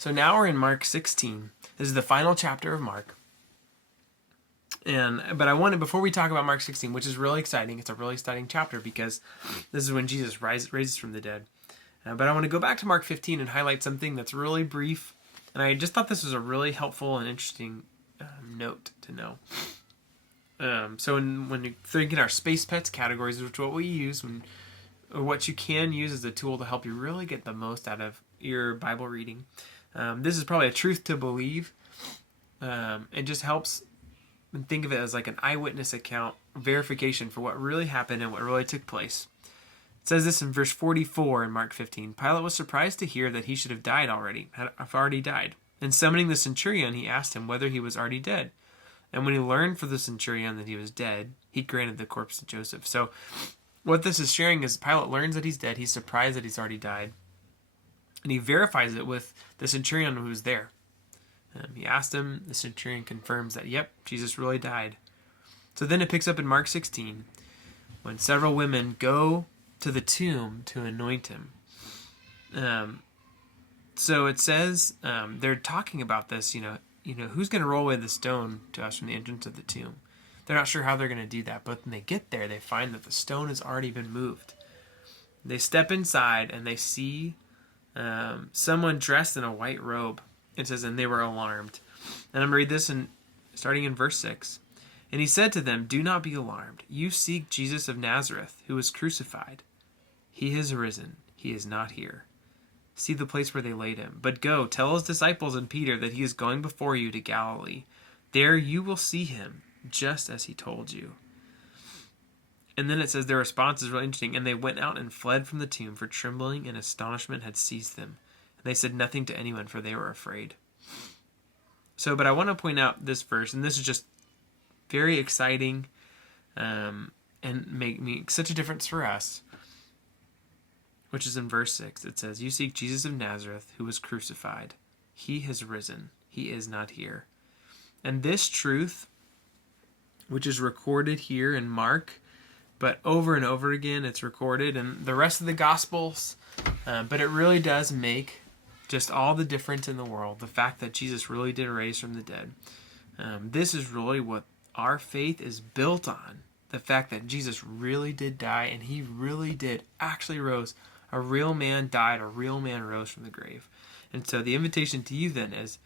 So now we're in Mark 16. This is the final chapter of Mark. But I wanted, before we talk about Mark 16, which is really exciting, it's a really exciting chapter because this is when Jesus raises from the dead. But I want to go back to Mark 15 and highlight something that's really brief. And I just thought this was a really helpful and interesting note to know. So when you're thinking our Space Pets categories, which is what we use, or what you can use as a tool to help you really get the most out of your Bible reading. This is probably a truth to believe. It just helps, and think of it as like an eyewitness account, verification for what really happened and what really took place. It says this in verse 44 in Mark 15. Pilate was surprised to hear that he should have died already, had already died. And summoning the centurion, he asked him whether he was already dead. And when he learned from the centurion that he was dead, he granted the corpse to Joseph. So what this is sharing is Pilate learns that he's dead. He's surprised that he's already died. And he verifies it with the centurion who was there. He asked him, the centurion confirms that, yep, Jesus really died. So then it picks up in Mark 16, when several women go to the tomb to anoint him. So it says, they're talking about this, who's going to roll away the stone to us from the entrance of the tomb? They're not sure how they're going to do that, but when they get there, they find that the stone has already been moved. They step inside and they see someone dressed in a white robe. It says, and they were alarmed. And I'm going to read this starting in verse 6. And he said to them, do not be alarmed. You seek Jesus of Nazareth, who was crucified. He has risen. He is not here. See the place where they laid him. But go, tell his disciples and Peter that he is going before you to Galilee. There you will see him, just as he told you. And then it says their response is really interesting. And they went out and fled from the tomb, for trembling and astonishment had seized them. And they said nothing to anyone, for they were afraid. But I want to point out this verse, and this is just very exciting and make such a difference for us, which is in verse 6. It says, you seek Jesus of Nazareth, who was crucified. He has risen. He is not here. And this truth, which is recorded here in Mark, but over and over again it's recorded in the rest of the Gospels, but it really does make just all the difference in the world, the fact that Jesus really did rise from the dead. This is really what our faith is built on, the fact that Jesus really did die, and he really did actually rose. A real man died, a real man rose from the grave. And so the invitation to you then is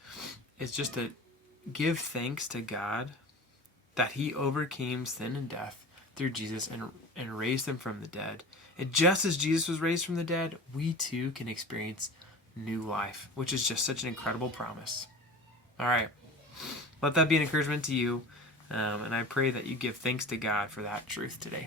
just to give thanks to God that he overcame sin and death through Jesus and raised him from the dead. And just as Jesus was raised from the dead, we too can experience new life, which is just such an incredible promise. All right. Let that be an encouragement to you. And I pray that you give thanks to God for that truth today.